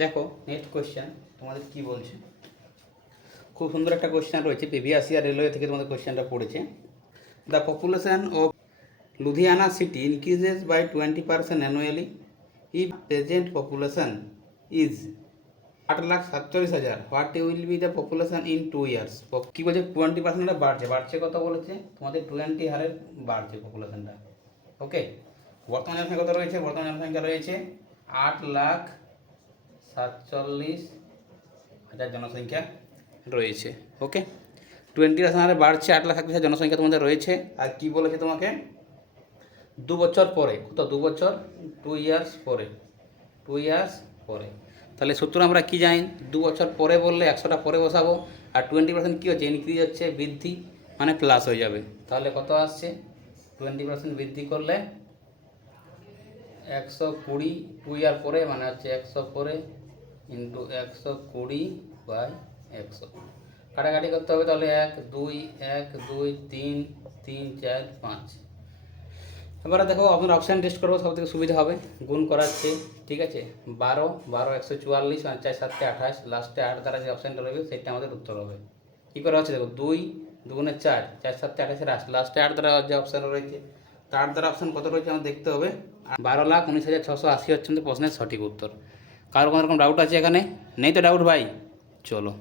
দেখো next question তোমাদের কি বলছে। খুব সুন্দর একটা কোয়েশ্চেন রয়েছে, প্রিভিয়াস ইয়ার রেলওয়ে থেকে তোমাদের কোয়েশ্চেনটা পড়েছে। The population of Ludhiana city increases by 20% annually if present population is 8,47,000, what will be the population in 2 years। কী বলছে? 20% বাড়ছে। বাড়ছে কত বলেছে তোমাদের? 20 হারে বাড়ছে পপুলেশনটা। ওকে, বর্তমান জনসংখ্যা কত রয়েছে? বর্তমান জনসংখ্যা রয়েছে 8,47,000 জনসংখ্যা রয়েছে। ওকে, 20% হারে বাড়ছে, 8,47,000 জনসংখ্যা তোমাদের রয়েছে। আর কি বলেছে তোমাকে? 2 বছর পরে, কত? 2 বছর, 2 years পরে, 2 years পরে। তাহলে সূত্র আমরা কি জানি? 2 বছর পরে বললে 100টা পরে বসাবো, আর 20% কী হচ্ছে? ইনক্রিজ হচ্ছে, বৃদ্ধি, মানে প্লাস হয়ে যাবে। তাহলে কত আসছে? 20% বৃদ্ধি করলে 120, 2 year পরে মানে হচ্ছে 100 পরে ইন্টু 120/100। কাটাকাটি করতে হবে, তাহলে 1 2 1 2 3 3 4 5। এবারে দেখো আপনার অপশান টেস্ট করবো, সব থেকে সুবিধা হবে। গুণ করাচ্ছে, ঠিক আছে? 12 12 144, 4 7 28, লাস্টে 8 দ্বারা যে অপশানটা রয়েছে সেটা আমাদের উত্তর হবে। কী করা হচ্ছে দেখো, 2 2 4, 4 7 28, লাস্টে 8 দ্বারা যে অপশান রয়েছে, 8 দ্বারা অপশান কত রয়েছে আমার দেখতে হবে। 12,19,680 হচ্ছে প্রশ্নের সঠিক উত্তর। কারো কোনো রকম ডাউট আছে এখানে? নেই তো ডাউট ভাই? চলো।